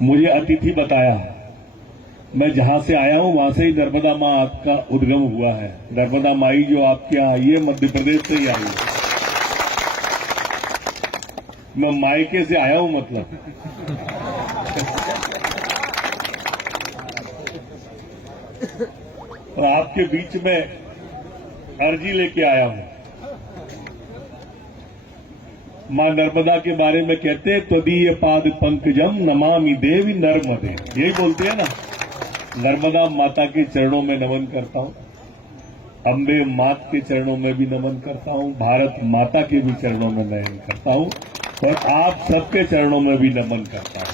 मुझे अतिथि बताया, मैं जहां से आया हूं वहां से ही नर्मदा मां का उद्गम हुआ है। नर्मदा माई जो आपके यहाँ आई है मध्य प्रदेश से ही आई है। मैं मायके से आया हूं मतलब। और आपके बीच में अर्जी लेके आया हूं। मां नर्मदा के बारे में कहते त्वदीय पाद पंकजम नमामि देवी नर्मदे, यही बोलते हैं ना। नर्मदा माता के चरणों में नमन करता हूं, अम्बे मात के चरणों में भी नमन करता हूं, भारत माता के भी चरणों में नमन करता हूं और आप सबके चरणों में भी नमन करता हूं।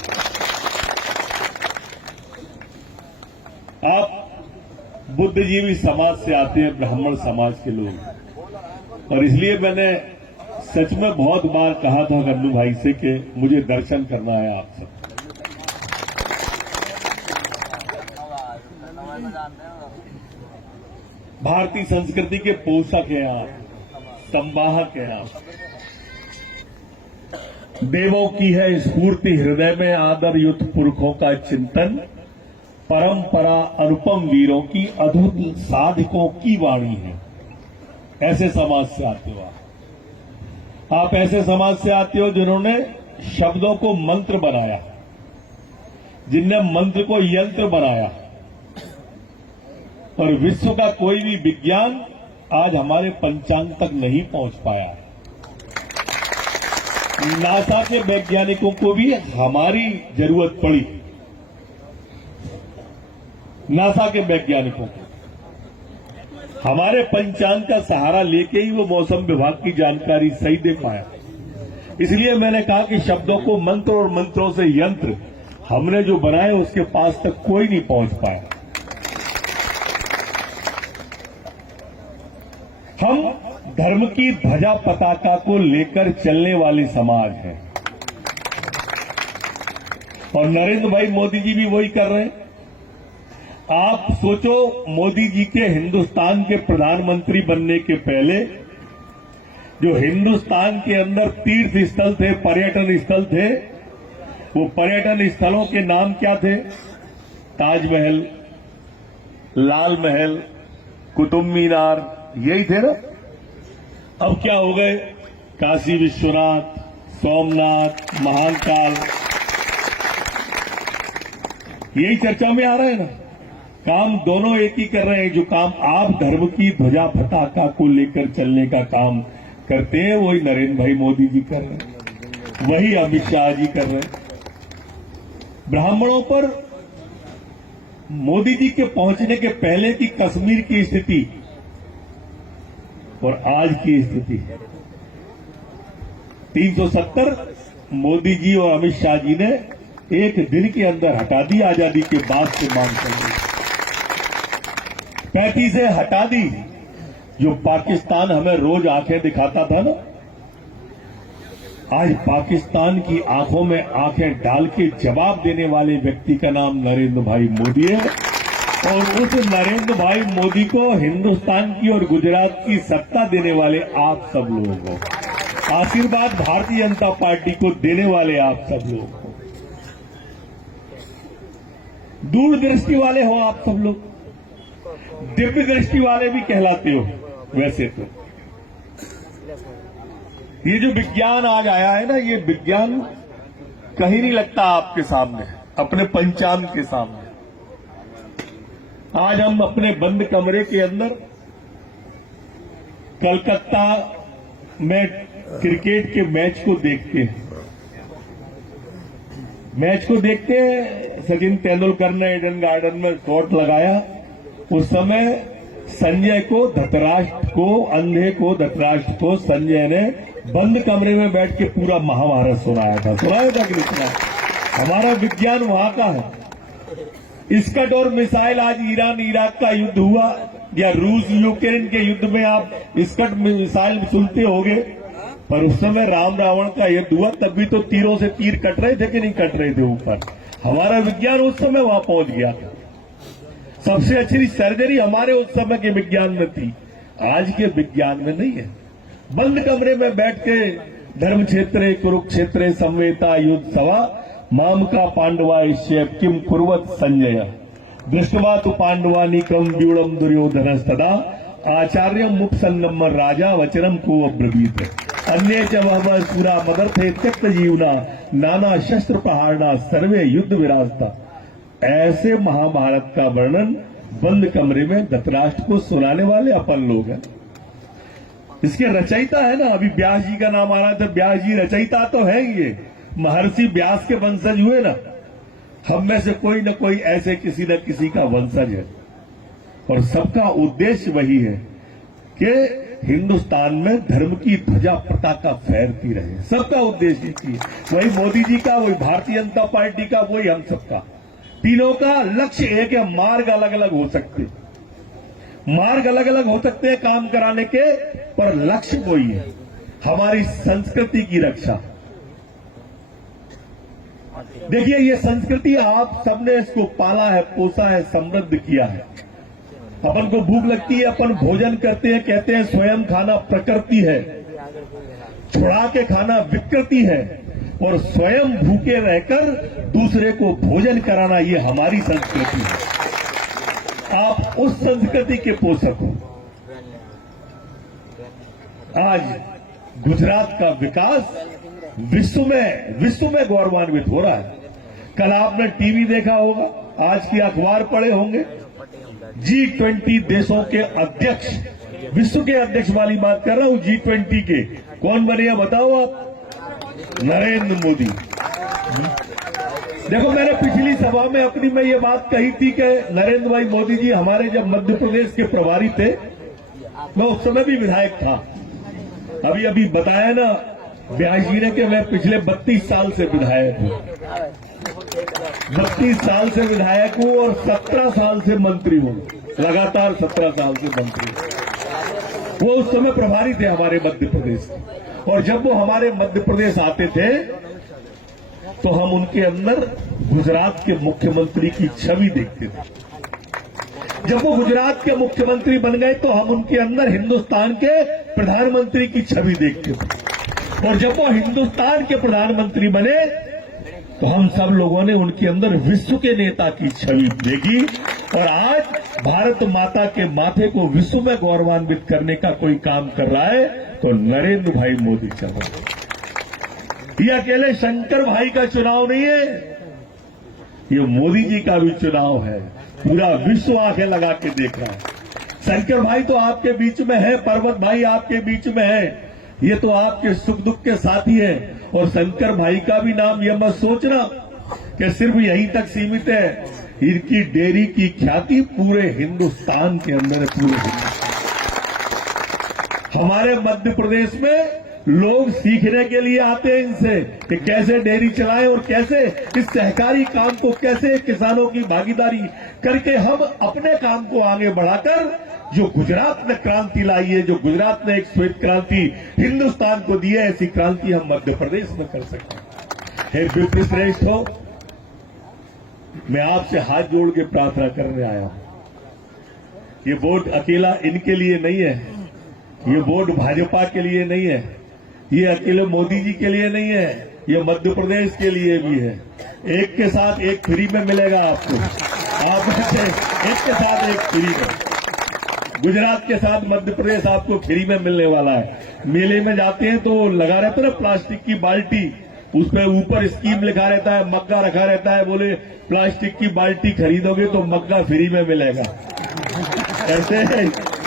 आप बुद्धिजीवी समाज से आते हैं, ब्राह्मण समाज के लोग, और इसलिए मैंने सच में बहुत बार कहा था गन्नू भाई से कि मुझे दर्शन करना है आप सब। भारतीय संस्कृति के पोषक हैं आप, संवाहक हैं आप। देवों की है स्फूर्ति हृदय में, आदर युद्ध पुरखों का चिंतन, परंपरा अनुपम वीरों की, अद्भुत साधकों की वाणी है। ऐसे समाज से आते हो आप ऐसे समाज से आते हो जिन्होंने शब्दों को मंत्र बनाया, जिनने मंत्र को यंत्र बनाया, और विश्व का कोई भी विज्ञान आज हमारे पंचांग तक नहीं पहुंच पाया है। नासा के वैज्ञानिकों को भी हमारी जरूरत पड़ी, नासा के वैज्ञानिकों को हमारे पंचांग का सहारा लेके ही वो मौसम विभाग की जानकारी सही दे पाया। इसलिए मैंने कहा कि शब्दों को मंत्र और मंत्रों से यंत्र हमने जो बनाए उसके पास तक कोई नहीं पहुंच पाया। हम धर्म की ध्वजा पताका को लेकर चलने वाले समाज हैं, और नरेंद्र भाई मोदी जी भी वही कर रहे हैं। आप सोचो, मोदी जी के हिंदुस्तान के प्रधानमंत्री बनने के पहले जो हिंदुस्तान के अंदर तीर्थ स्थल थे, पर्यटन स्थल थे, वो पर्यटन स्थलों के नाम क्या थे? ताजमहल, लाल महल, कुतुब मीनार, यही थे ना। अब क्या हो गए? काशी विश्वनाथ, सोमनाथ, महाकाल, यही चर्चा में आ रहा है ना। काम दोनों एक ही कर रहे हैं। जो काम आप धर्म की ध्वजा पताका को लेकर चलने का काम करते हैं वही नरेंद्र भाई मोदी जी कर रहे हैं, वही अमित शाह जी कर रहे हैं। ब्राह्मणों पर मोदी जी के पहुंचने के पहले की कश्मीर की स्थिति और आज की स्थिति, 370 मोदी जी और अमित शाह जी ने एक दिन के अंदर हटा दी, आजादी के बाद से मांग कर दी। 35 से हटा दी। जो पाकिस्तान हमें रोज आंखें दिखाता था ना, आज पाकिस्तान की आंखों में आंखें डाल के जवाब देने वाले व्यक्ति का नाम नरेंद्र भाई मोदी है। और उस नरेंद्र भाई मोदी को हिंदुस्तान की और गुजरात की सत्ता देने वाले आप सब लोग हो, आशीर्वाद भारतीय जनता पार्टी को देने वाले आप सब लोग हो, दूरदृष्टि वाले हो आप सब लोग, दिव्य दृष्टि वाले भी कहलाते हो। वैसे तो ये जो विज्ञान आज आया है ना, ये विज्ञान कहीं नहीं लगता आपके सामने, अपने पंचांग के सामने। आज हम अपने बंद कमरे के अंदर कलकत्ता में क्रिकेट के मैच को देखते हैं। मैच को देखते हैं, सचिन तेंदुलकर ने ईडन गार्डन में शॉट लगाया। उस समय संजय को धृतराष्ट्र को, अंधे को धृतराष्ट्र को संजय ने बंद कमरे में बैठ के पूरा महाभारत सुनाया था कि नहीं सुनाया? हमारा विज्ञान वहां का है। स्कट और मिसाइल, आज ईरान इराक का युद्ध हुआ या रूस यूक्रेन के युद्ध में आप स्कट मिसाइल सुनते होंगे, पर उस समय राम रावण का युद्ध हुआ, तब भी तो तीरों से तीर कट रहे थे कि नहीं कट रहे थे ऊपर। हमारा विज्ञान उस समय वहां पहुंच गया था। सबसे अच्छी सर्जरी हमारे उस समय के विज्ञान में थी, आज के विज्ञान में नहीं है। बंद कमरे में बैठ के धर्म क्षेत्र, कुरुक्षेत्र, संवेता, युद्ध सभा, मामका पांडवायश्य किम कुर्वत संजय दृष्ट्वा तु पांडवानीकम व्यूढ़म दुर्योधनस्तदा आचार्यम मुपसन्नम राजा वचनम को अब्रवीत अन्य च वह सूरा मदर्थे त्यक्त जीवना नाना शस्त्र प्रहारणा सर्वे युद्ध विराजता। ऐसे महाभारत का वर्णन बंद कमरे में धृतराष्ट्र को सुनाने वाले अपन लोग हैं। इसके रचयिता है ना, अभी व्यास जी का नाम आ रहा था, व्यास जी रचयिता तो है ये, महर्षि व्यास के वंशज हुए ना। हम में से कोई न कोई ऐसे किसी न किसी का वंशज है और सबका उद्देश्य वही है कि हिंदुस्तान में धर्म की ध्वजा पताका फहरती रहे। सबका उद्देश्य ही है, वही मोदी जी का, वही भारतीय जनता पार्टी का, वही हम सबका। तीनों का लक्ष्य एक है, मार्ग अलग अलग हो सकते, मार्ग अलग अलग हो सकते हैं काम कराने के, पर लक्ष्य वही है, हमारी संस्कृति की रक्षा। देखिए ये संस्कृति आप सबने इसको पाला है, पोसा है, समृद्ध किया है। अपन को भूख लगती है, अपन भोजन करते हैं, कहते हैं स्वयं खाना प्रकृति है, छुड़ा के खाना विकृति है, और स्वयं भूखे रहकर दूसरे को भोजन कराना ये हमारी संस्कृति है। आप उस संस्कृति के पोषक हो। आज गुजरात का विकास विश्व में गौरवान्वित हो रहा है। कल आपने टीवी देखा होगा, आज की अखबार पढ़े होंगे, G20 देशों के अध्यक्ष, विश्व के अध्यक्ष वाली बात कर रहा हूं, G20 के कौन बने हैं बताओ आप? नरेंद्र मोदी। देखो मैंने पिछली सभा में अपनी में ये बात कही थी कि नरेंद्र भाई मोदी जी हमारे जब मध्य प्रदेश के प्रभारी थे, मैं उस समय भी विधायक था। अभी बताया ना व्यास जी ने कि मैं पिछले 32 साल से विधायक हूं, 32 साल से विधायक हूं और 17 साल से मंत्री हूं, लगातार 17 साल से मंत्री। वो उस समय प्रभारी थे हमारे मध्य प्रदेश के, और जब वो हमारे मध्य प्रदेश आते थे तो हम उनके अंदर गुजरात के मुख्यमंत्री की छवि देखते थे। जब वो गुजरात के मुख्यमंत्री बन गए तो हम उनके अंदर हिंदुस्तान के प्रधानमंत्री की छवि देखते थे, और जब वो हिंदुस्तान के प्रधानमंत्री बने तो हम सब लोगों ने उनके अंदर विश्व के नेता की छवि देखी। और आज भारत माता के माथे को विश्व में गौरवान्वित करने का कोई काम कर रहा है तो नरेंद्र भाई मोदी चल रहे हैं। ये अकेले शंकर भाई का चुनाव नहीं है, ये मोदी जी का भी चुनाव है। पूरा विश्व आंखें लगा के देख रहा है। शंकर भाई तो आपके बीच में है, पर्वत भाई आपके बीच में है, ये तो आपके सुख दुख के साथी है। और शंकर भाई का भी नाम यह मत सोचना कि सिर्फ यहीं तक सीमित है, इनकी डेयरी की ख्याति पूरे हिंदुस्तान के अंदर है, पूरे हिंदुस्तान। हमारे मध्य प्रदेश में लोग सीखने के लिए आते हैं इनसे कि कैसे डेयरी चलाएं और कैसे इस सहकारी काम को, कैसे किसानों की भागीदारी करके हम अपने काम को आगे बढ़ाकर जो गुजरात ने क्रांति लाई है, जो गुजरात ने एक श्वेत क्रांति हिंदुस्तान को दी है, ऐसी क्रांति हम मध्य प्रदेश में कर सकते हैं। हे विप्र श्रेष्ठ हो, मैं आपसे हाथ जोड़ के प्रार्थना करने आया हूं। ये वोट अकेला इनके लिए नहीं है, ये वोट भाजपा के लिए नहीं है, ये अकेले मोदी जी के लिए नहीं है, ये मध्य प्रदेश के लिए भी है। एक के साथ एक फ्री में मिलेगा आपको, आप एक के साथ एक फ्री में। गुजरात के साथ मध्य प्रदेश आपको फ्री में मिलने वाला है। मेले में जाते हैं तो लगा रहता है ना प्लास्टिक की बाल्टी, उस पर ऊपर स्कीम लिखा रहता है, मग्गा रखा रहता है, बोले प्लास्टिक की बाल्टी खरीदोगे तो मग्गा फ्री में मिलेगा। ऐसे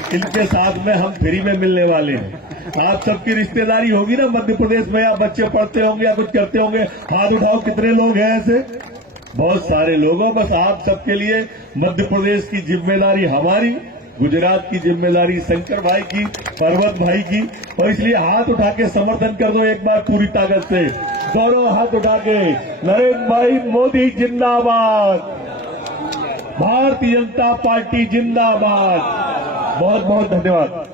इनके साथ में हम फ्री में मिलने वाले हैं। आप सबकी रिश्तेदारी होगी ना मध्य प्रदेश में, या बच्चे पढ़ते होंगे या कुछ करते होंगे, हाथ उठाओ कितने लोग हैं ऐसे? बहुत सारे लोगों। बस आप सबके लिए मध्य प्रदेश की जिम्मेदारी हमारी, गुजरात की जिम्मेदारी शंकर भाई की, पर्वत भाई की, और इसलिए हाथ उठा के समर्थन कर दो एक बार पूरी ताकत से, दोनों हाथ उठा के। नरेंद्र भाई मोदी जिंदाबाद, भारतीय जनता पार्टी जिंदाबाद। बहुत बहुत धन्यवाद।